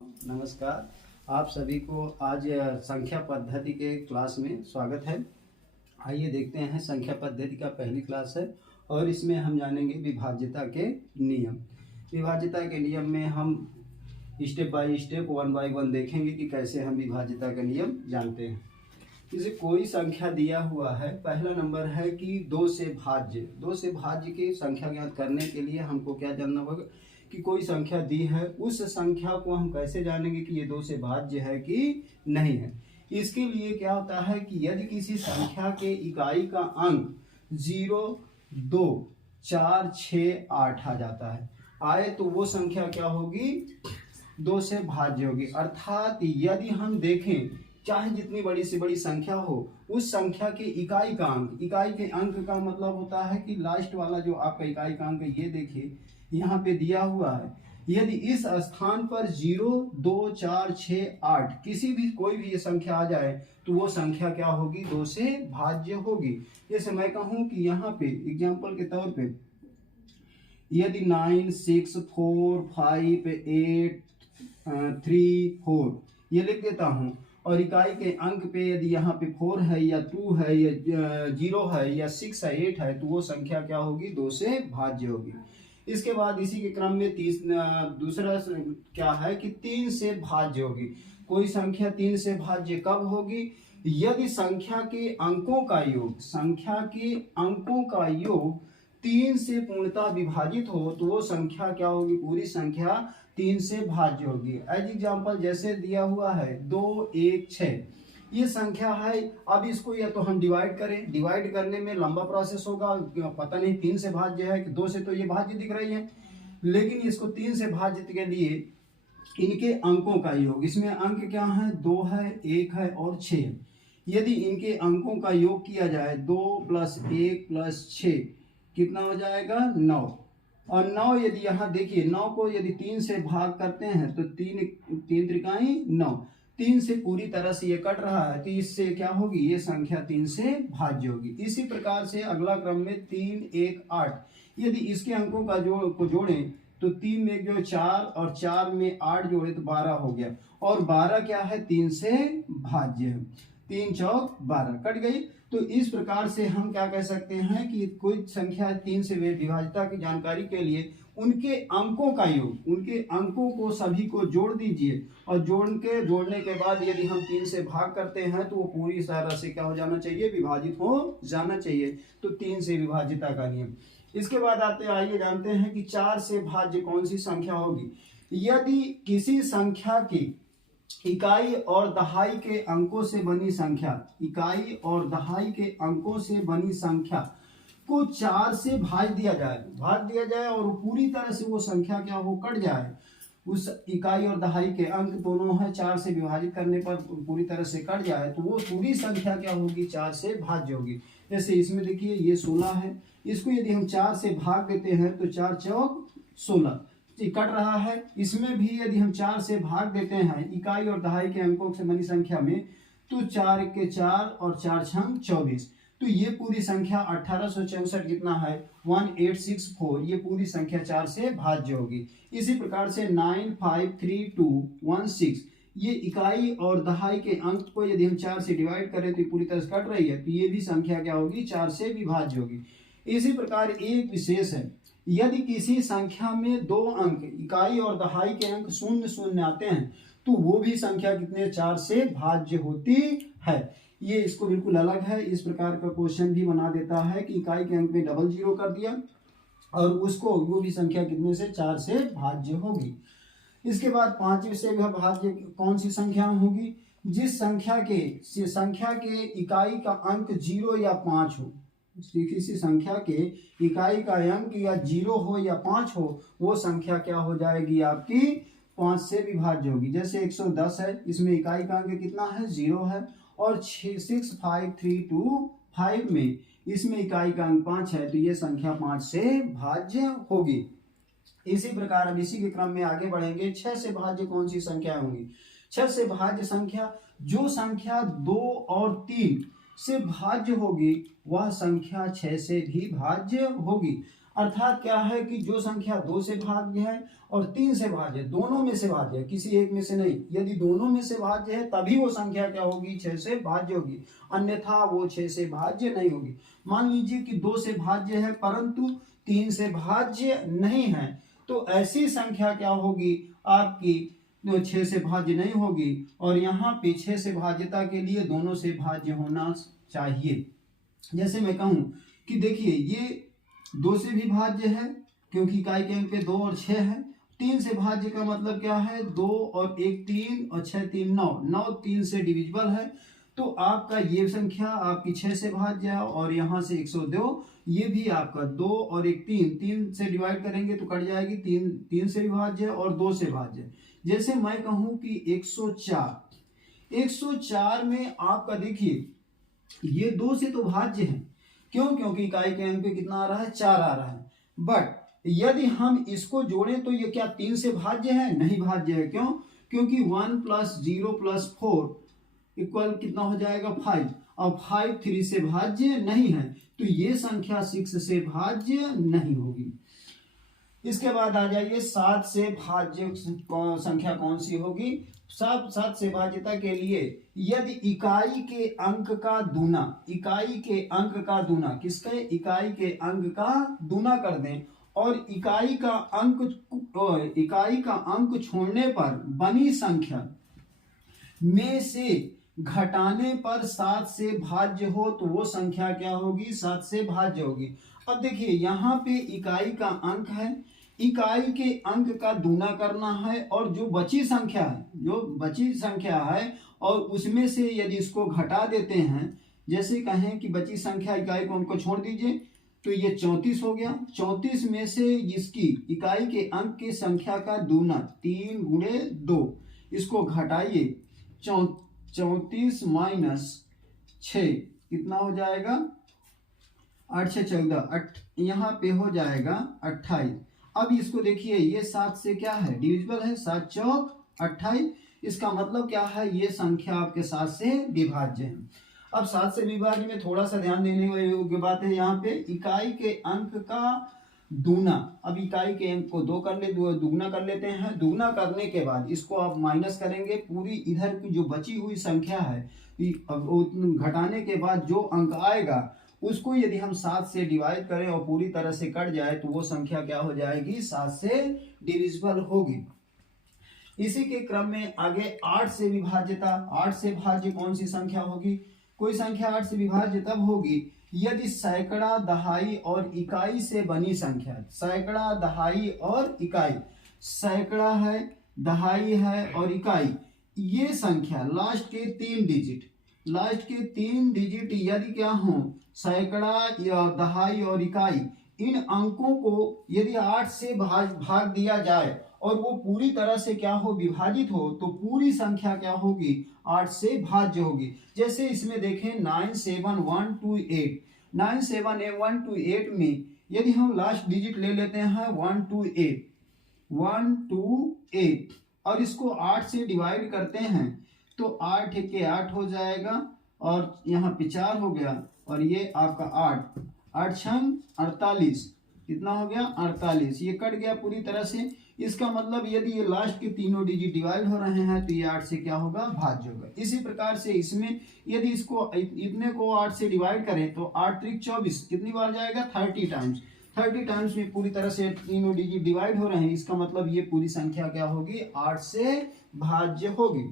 नमस्कार। आप सभी को आज संख्या पद्धति के क्लास में स्वागत है। आइए देखते हैं, संख्या पद्धति का पहली क्लास है और इसमें हम जानेंगे विभाज्यता के नियम। विभाज्यता के नियम में हम step by step one by one देखेंगे कि कैसे हम विभाज्यता का नियम जानते हैं। जैसे कोई संख्या दिया हुआ है, पहला नंबर है कि 2 से भाज्य की संख्या ज्ञात करने के लिए हमको क्या जानना होगा कि कोई संख्या दी है, उस संख्या को हम कैसे जानेंगे कि ये 2 से भाज्य है कि नहीं है। इसके लिए क्या होता है कि यदि किसी संख्या के इकाई का अंक 0, 2, 4, 6, 8 आ जाता है, आए तो वो संख्या क्या होगी, 2 से भाज्य होगी। अर्थात यदि हम देखें, चाहे जितनी बड़ी से बड़ी संख्या हो, उस संख्या के इकाई के अंक का मतलब होता है कि लास्ट वाला जो आपका इकाई का अंक, ये देखिए यहाँ पे दिया हुआ है। यदि इस स्थान पर 0, 2, 4, 6, 8 किसी भी कोई भी ये संख्या आ जाए तो वो संख्या क्या होगी, 2 से भाज्य होगी। जैसे मैं कहूँ कि यहाँ पे एग्जाम्पल के तौर पे यदि 9, 6, 4, 5, 8, 3, 4 ये लिख देता हूँ और इकाई के अंक पे यदि यहाँ पे 4 है या 2 है या 0 है या 6 है 8 है तो वो संख्या क्या होगी, 2 से भाज्य होगी। इसके बाद इसी के क्रम में दूसरा क्या है कि 3 से भाज्य होगी। कोई संख्या 3 से भाज्य कब होगी, यदि संख्या के अंकों का योग 3 से पूर्णतः विभाजित हो तो वो संख्या क्या होगी, पूरी संख्या 3 से भाज्य होगी। एज एग्जाम्पल जैसे दिया हुआ है 2, 1, 6 ये संख्या है। अब इसको या तो हम डिवाइड करें, डिवाइड करने में लंबा प्रोसेस होगा, पता नहीं 3 से भाज्य है कि 2 से, तो ये भाज्य दिख रही है, लेकिन इसको 3 से भाज्य के लिए इनके अंकों का योग, इसमें अंक क्या है, 2 है, 1 है और 6 है। यदि इनके अंकों का योग किया जाए 2 + 1 + 6 कितना हो जाएगा, 9। और 9 यदि यहाँ देखिए 9 को यदि 3 से भाग करते हैं तो 3 त्रिकाई 9, 3 से पूरी तरह से ये कट रहा है तो इससे क्या होगी, ये संख्या 3 से भाज्य होगी। इसी प्रकार से अगला क्रम में 3, 1, 8 यदि इसके अंकों का को जोड़ें तो 3 में जो 4 और 4 में 8 जोड़े तो 12 हो गया, और 12 क्या है, 3 से भाज्य है। 3 चौक 12 कट गई। तो इस प्रकार से हम क्या कह सकते हैं कि कोई संख्या 3 से विभाज्यता की जानकारी के लिए उनके अंकों का योग, उनके अंकों को सभी को जोड़ दीजिए और जोड़ने के बाद यदि हम 3 से भाग करते हैं तो वो पूरी तरह से क्या हो जाना चाहिए, विभाजित हो जाना चाहिए। तो 3 से विभाज्यता का नियम। इसके बाद आइए जानते हैं कि 4 से भाज्य कौन सी संख्या होगी। यदि किसी संख्या की इकाई और दहाई के अंकों से बनी संख्या को 4 से भाग दिया जाए और पूरी तरह से वो संख्या क्या हो, कट जाए, उस इकाई और दहाई के अंक दोनों है 4 से विभाजित करने पर पूरी तरह से कट जाए तो वो पूरी संख्या क्या होगी, 4 से भाज्य होगी। जैसे इसमें देखिए ये 16 है, इसको यदि हम 4 से भाग देते हैं तो 4 चौक 16 कट रहा है। इसमें भी यदि हम 4 से भाग देते हैं इकाई और दहाई के अंकों से बनी संख्या में तो 4 के 4 और 4 छंग 24, तो ये पूरी संख्या 1864 जितना है 1864 ये पूरी संख्या 4 से भाज्य होगी। इसी प्रकार से 9532216 ये इकाई और दहाई के अंक को यदि हम 4 से डिवाइड करें तो पूरी तरह से कट रही है, तो ये भी संख्या क्या होगी, 4 से विभाज्य होगी। इसी प्रकार एक विशेष है, यदि किसी संख्या में 2 अंक इकाई और दहाई के अंक 0, 0 आते हैं तो वो भी संख्या कितने, 4 से भाज्य होती है। ये इसको बिल्कुल अलग है, इस प्रकार का क्वेश्चन भी बना देता है कि इकाई के अंक में 00 कर दिया और उसको वो भी संख्या कितने से, 4 से भाज्य होगी। इसके बाद 5 से भाज्य कौन सी संख्या होगी, जिस संख्या के इकाई का अंक 0 या 5 हो, किसी संख्या के इकाई का अंक या 0 हो या 5 हो, वो संख्या क्या हो जाएगी, आपकी 5 से विभाज्य होगी। जैसे 110 है, इसमें इकाई का अंक कितना है, 0 है, और 65325 में इसमें इकाई का अंक 5 है तो ये संख्या 5 से भाज्य होगी। इसी प्रकार अब इसी के क्रम में आगे बढ़ेंगे। 6 से भाज्य कौन सी संख्या होंगी, 6 से भाज्य संख्या जो संख्या 2 और 3 से भाज्य होगी वह संख्या 6 से भी भाज्य होगी। अर्थात क्या है कि जो संख्या 2 से भाज्य है और 3 से भाज्य है, दोनों में से भाज्य है, किसी एक में से नहीं। यदि दोनों में से भाज्य है तभी वो संख्या क्या होगी, 6 से भाज्य होगी, अन्यथा वो 6 से भाज्य नहीं होगी। मान लीजिए कि 2 से भाज्य है परंतु 3 से भाज्य नहीं है, तो ऐसी संख्या क्या होगी आपकी, 6 से भाज्य नहीं होगी। और यहाँ पे 6 से भाज्यता के लिए दोनों से भाज्य होना चाहिए। जैसे मैं कहूँ कि देखिए ये 2 से भी भाज्य है क्योंकि इकाई के अंक पे 2 और 6 है। 3 से भाज्य का मतलब क्या है, 2 और 1 3 और 6 3 9, 9 3 से डिविजिबल है। तो आपका ये संख्या आपकी 6 से भाज्य है और यहाँ से 102, ये भी आपका 2 और 1 3, 3 से डिवाइड करेंगे तो कट जाएगी, 3 से भी भाज्य है और 2 से भाज्य है। जैसे मैं कहूँ कि 104 में आपका देखिए ये 2 से तो भाज्य है, क्यों, क्योंकि इकाई के अंक पे कितना आ रहा है, 4 आ रहा है। बट यदि हम इसको जोड़ें तो ये क्या 3 से भाज्य है, नहीं भाज्य है। क्यों, क्योंकि 1 + 0 + 4 इक्वल कितना हो जाएगा, 5, और 5 3 से भाज्य नहीं है, तो ये संख्या 6 से भाज्य नहीं होगी। इसके बाद आ जाइए 7 से भाज्य संख्या कौन सी होगी। 7 से भाज्यता के लिए यदि इकाई के अंक का दूना, इकाई के अंक का दूना, किसके, इकाई के अंक का दूना कर दें और इकाई का अंक छोड़ने पर बनी संख्या में से घटाने पर 7 से भाज्य हो तो वो संख्या क्या होगी, 7 से भाज्य होगी। अब देखिए यहाँ पे इकाई का अंक है, इकाई के अंक का दूना करना है और जो बची संख्या है और उसमें से यदि इसको घटा देते हैं, जैसे कहें कि बची संख्या इकाई को अंक को छोड़ दीजिए तो ये 34 हो गया। 34 में से इसकी इकाई के अंक की संख्या का दूना 3 गुणे 2, इसको घटाइए, 34 - 6 कितना हो जाएगा, 8 से 14, यहाँ पे हो जाएगा 28। अब इसको देखिए ये 7 से क्या है, डिविजिबल है, 7 चौक 28। इसका मतलब क्या है, ये संख्या आपके 7 से विभाज्य है। अब 7 से विभाज्य में थोड़ा सा ध्यान देने योग्य बात है, यहाँ पे इकाई के अंक का दूना। अब इकाई के अंक को दुगना कर लेते हैं। दुगना करने के बाद इसको आप माइनस करेंगे, पूरी इधर की जो बची हुई संख्या है घटाने के बाद जो अंक आएगा उसको यदि हम 7 से डिवाइड करें और पूरी तरह से कट जाए तो वो संख्या क्या हो जाएगी, 7 से डिविजिबल होगी। इसी के क्रम में आगे 8 से विभाज्यता। 8 से भाज्य कौन सी संख्या होगी, कोई संख्या 8 से विभाज्य तब होगी यदि सैकड़ा, दहाई और इकाई से बनी संख्या। सैकड़ा, दहाई और इकाई, सैकड़ा है, दहाई है और इकाई, ये संख्या लास्ट के 3 डिजिट यदि क्या हो, सैकड़ा या दहाई और इकाई, इन अंकों को यदि 8 से भाग दिया जाए और वो पूरी तरह से क्या हो, विभाजित हो, तो पूरी संख्या क्या होगी, 8 से भाज्य होगी। जैसे इसमें देखें 9 7 1 2 8, 9 7 1 2 8 में यदि हम लास्ट डिजिट ले लेते हैं 1 2 8 और इसको 8 से डिवाइड करते हैं तो 8 के 8 हो जाएगा और यहाँ पे 4 हो गया और ये आपका 8 6 48, कितना हो गया, 48। ये कट गया पूरी तरह से। इसका मतलब यदि ये लास्ट के तीनों डिजिट डिवाइड हो रहे हैं तो ये 8 से क्या होगा, भाज्य होगा। इसी प्रकार से इसमें यदि इसको इतने को 8 से डिवाइड करें तो 8 त्रिक 24 कितनी बार जाएगा, 30 टाइम्स। 30 टाइम्स में पूरी तरह से तीनों डिजिट डिवाइड हो रहे हैं, इसका मतलब ये पूरी संख्या क्या होगी, 8 से भाज्य होगी।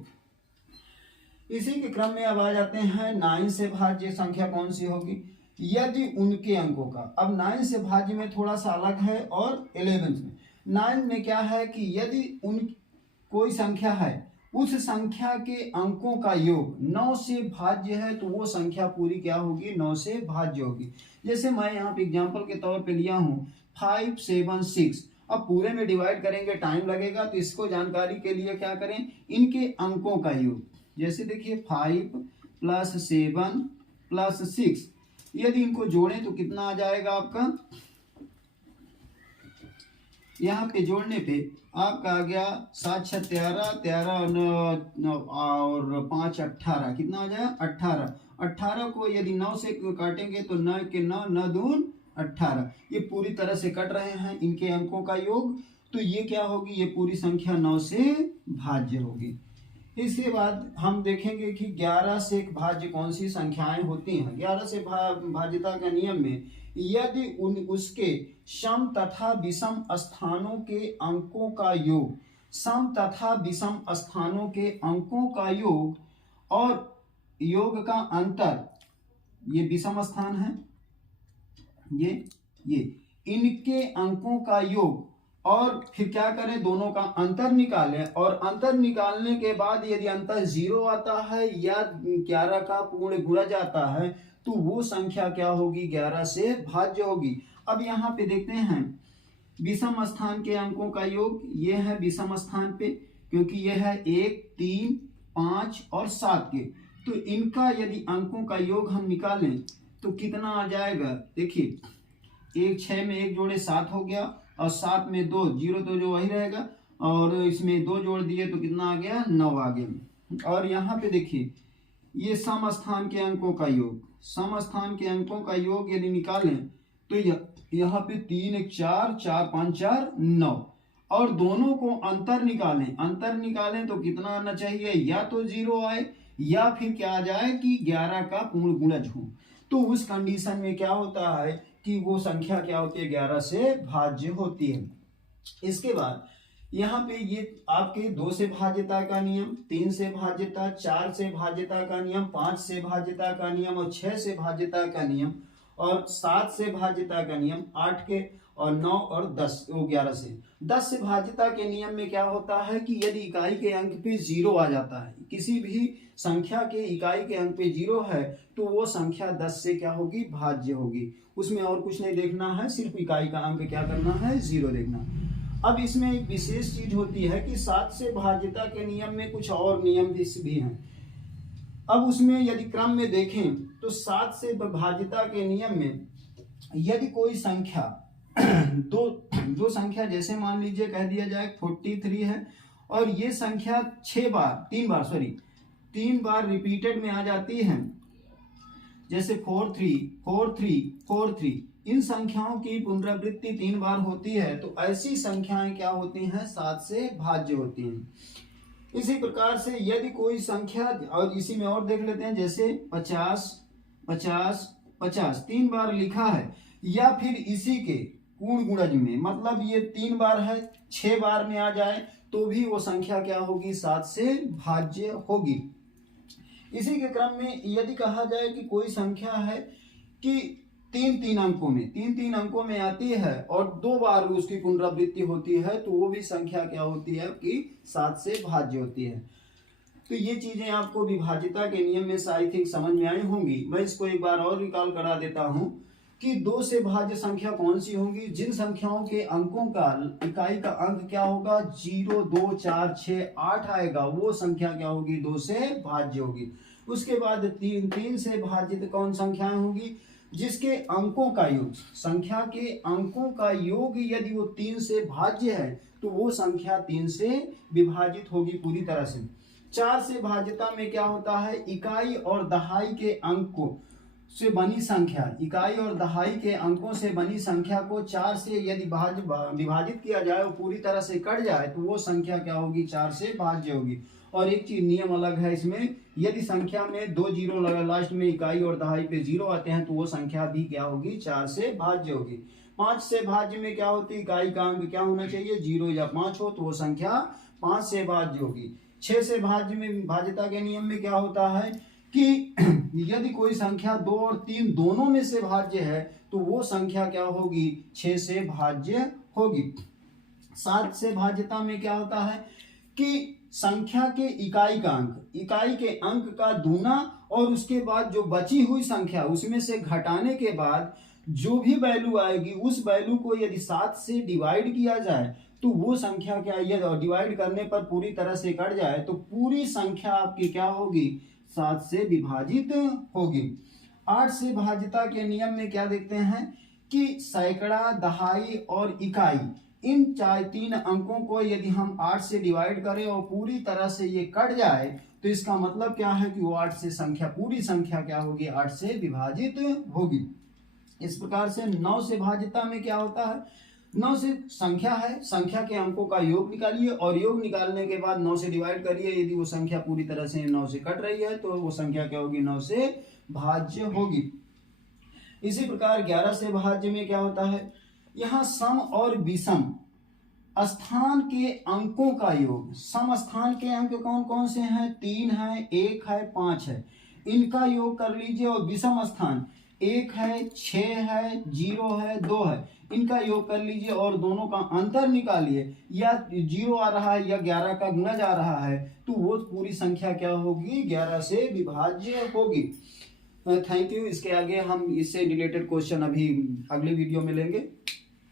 इसी के क्रम में अब आ जाते हैं 9 से भाज्य संख्या कौन सी होगी, यदि उनके अंकों का। अब 9 से भाज्य में थोड़ा सा अलग है और 11 में। 9 में क्या है कि यदि कोई संख्या है, उस संख्या के अंकों का योग 9 से भाज्य है तो वो संख्या पूरी क्या होगी, 9 से भाज्य होगी। जैसे मैं यहाँ पे एग्जांपल के तौर पे लिया हूँ 5 7 6। अब पूरे में डिवाइड करेंगे टाइम लगेगा, तो इसको जानकारी के लिए क्या करें, इनके अंकों का योग। जैसे देखिए 5 + 7 + 6, यदि इनको जोड़ें तो कितना आ जाएगा आपका, यहाँ पे जोड़ने पे आपका आ गया 7 6 13, 13 और 5 18, कितना आ जाएगा 18। 18 को यदि 9 से काटेंगे तो 9 के 9, 9 दून 18, ये पूरी तरह से कट रहे हैं इनके अंकों का योग, तो ये क्या होगी, ये पूरी संख्या 9 से भाज्य होगी। इसके बाद हम देखेंगे कि 11 से भाज्य कौन सी संख्याएं होती हैं। 11 से भाज्यता का नियम में यदि उसके सम तथा विषम स्थानों के अंकों का योग, सम तथा विषम स्थानों के अंकों का योग और योग का अंतर, ये विषम स्थान है, ये इनके अंकों का योग, और फिर क्या करें, दोनों का अंतर निकालें, और अंतर निकालने के बाद यदि अंतर 0 आता है या 11 का पूर्ण गुणा जाता है तो वो संख्या क्या होगी, 11 से भाज्य होगी। अब यहाँ पे देखते हैं विषम स्थान के अंकों का योग, ये है विषम स्थान पे, क्योंकि यह है 1, 3, 5 और 7 के, तो इनका यदि अंकों का योग हम निकालें तो कितना आ जाएगा, देखिए 1 6 में 1 जोड़े 7 हो गया, और 7 में 2 0 तो जो वही रहेगा, और इसमें 2 जोड़ दिए तो कितना आ गया, 9 आ गया। और यहाँ पे देखिए ये सम स्थान के अंकों का योग, सम स्थान के अंकों का योग यदि निकालें तो यहाँ पे 3 1 4 4 5 4 9, और दोनों को अंतर निकालें, अंतर निकालें तो कितना आना चाहिए, या तो 0 आए या फिर क्या आ जाए कि 11 का पूर्ण गुणज हो। तो उस कंडीशन में क्या होता है कि वो संख्या क्या होती है, 11 से भाज्य होती है। इसके बाद यहाँ पे ये आपके 2 से भाज्यता का नियम, 3 से भाज्यता, 4 से भाज्यता का नियम, 5 से भाज्यता का नियम, और 6 से भाज्यता का नियम, और 7 से भाज्यता का नियम, 8 के और 9 और 10 वो 11 से। 10 से भाज्यता के नियम में क्या होता है कि यदि इकाई के अंक पे 0 आ जाता है, किसी भी संख्या के इकाई के अंक पे 0 है तो वो संख्या 10 से क्या होगी, भाज्य होगी। उसमें और कुछ नहीं देखना है, सिर्फ इकाई का अंक क्या करना है, 0 देखना। अब इसमें एक विशेष चीज होती है कि 7 से भाज्यता के नियम में कुछ और नियम भी हैं। अब उसमें यदि क्रम में देखें तो 7 से भाज्यता के नियम में यदि कोई संख्या दो संख्या, जैसे मान लीजिए कह दिया जाए 43 है, और ये संख्या 3 बार रिपीटेड में आ जाती है, जैसे 4 3 4 3 4 3, इन संख्याओं की पुनरावृत्ति 3 बार होती है, तो ऐसी संख्याएं क्या होती हैं, 7 से भाज्य होती हैं। इसी प्रकार से यदि कोई संख्या, और इसी में और देख लेते हैं, जैसे 50 50 50 3 बार लिखा है, या फिर इसी के पूर्ण गुणज में, मतलब ये 3 बार है, 6 बार में आ जाए तो भी वो संख्या क्या होगी, 7 से भाज्य होगी। इसी के क्रम में यदि कहा जाए कि कोई संख्या है कि 3 अंकों में आती है और 2 बार उसकी पुनरावृत्ति होती है, तो वो भी संख्या क्या होती है कि 7 से भाज्य होती है। तो ये चीजें आपको विभाज्यता के नियम में आई थिंक समझ में आई होंगी। मैं इसको एक बार और रिकॉल करा देता हूं कि 2 से भाज्य संख्या कौन सी होंगी, जिन संख्याओं के अंकों का इकाई का अंक क्या होगा, 0 2 4 6 8 आएगा, वो संख्या क्या होगी, 2 से भाज्य होगी। उसके बाद 3 से भाज्य कौन संख्याएं होंगी, जिसके अंकों का योग, संख्या के अंकों का योग यदि वो 3 से भाज्य है तो वो संख्या 3 से विभाजित होगी पूरी तरह से। 4 से भाज्यता में क्या होता है, इकाई और दहाई के अंकों से बनी संख्या, इकाई और दहाई के अंकों से बनी संख्या को 4 से यदि विभाजित किया जाए, वो पूरी तरह से कट जाए, तो वो संख्या क्या होगी, 4 से भाज्य होगी। और एक चीज नियम अलग है इसमें, यदि संख्या में 2 जीरो लास्ट में इकाई और दहाई पे 0 आते हैं तो वो संख्या भी क्या होगी, 4 से भाज्य होगी। 5 से भाज्य में क्या होती है, इकाई का अंक क्या होना चाहिए, 0 या 5 हो, तो वो संख्या 5 से भाज्य होगी। 6 से भाज्य में, भाज्यता के नियम में क्या होता है कि यदि कोई संख्या 2 और 3 दोनों में से भाज्य है तो वो संख्या क्या होगी, 6 से भाज्य होगी। 7 से भाज्यता में क्या होता है कि संख्या के इकाई का अंक, इकाई के अंक का दूना, और उसके बाद जो बची हुई संख्या उसमें से घटाने के बाद जो भी वैल्यू आएगी उस वैल्यू को यदि 7 से डिवाइड किया जाए तो वो संख्या क्या है, और डिवाइड करने पर पूरी तरह से कट जाए तो पूरी संख्या आपकी क्या होगी, 7 से विभाजित होगी। 8 से भाज्यता के नियम में क्या देखते हैं कि सैकड़ा, दहाई और इकाई, इन 3 अंकों को यदि हम 8 से डिवाइड करें और पूरी तरह से ये कट जाए तो इसका मतलब क्या है कि वो 8 से संख्या, पूरी संख्या क्या होगी, 8 से विभाजित होगी। इस प्रकार से 9 से भाज्यता में क्या होता है, 9 से संख्या है, संख्या के अंकों का योग निकालिए और योग निकालने के बाद 9 से डिवाइड करिए। यदि वो संख्या पूरी तरह से 9 से कट रही है तो वो संख्या क्या होगी, 9 से भाज्य होगी। इसी प्रकार 11 से भाज्य में क्या होता है, यहाँ सम और विषम स्थान के अंकों का योग। सम स्थान के अंक कौन कौन से हैं, 3 है, 1 है, 5 है, इनका योग कर लीजिए। और विषम स्थान 1 है, 6 है, 0 है, 2 है, इनका योग कर लीजिए और दोनों का अंतर निकालिए। या 0 आ रहा है या 11 का गुणा जा रहा है तो वो पूरी संख्या क्या होगी, 11 से विभाज्य होगी। Thank you. इसके आगे हम इससे रिलेटेड क्वेश्चन अभी अगले वीडियो में लेंगे।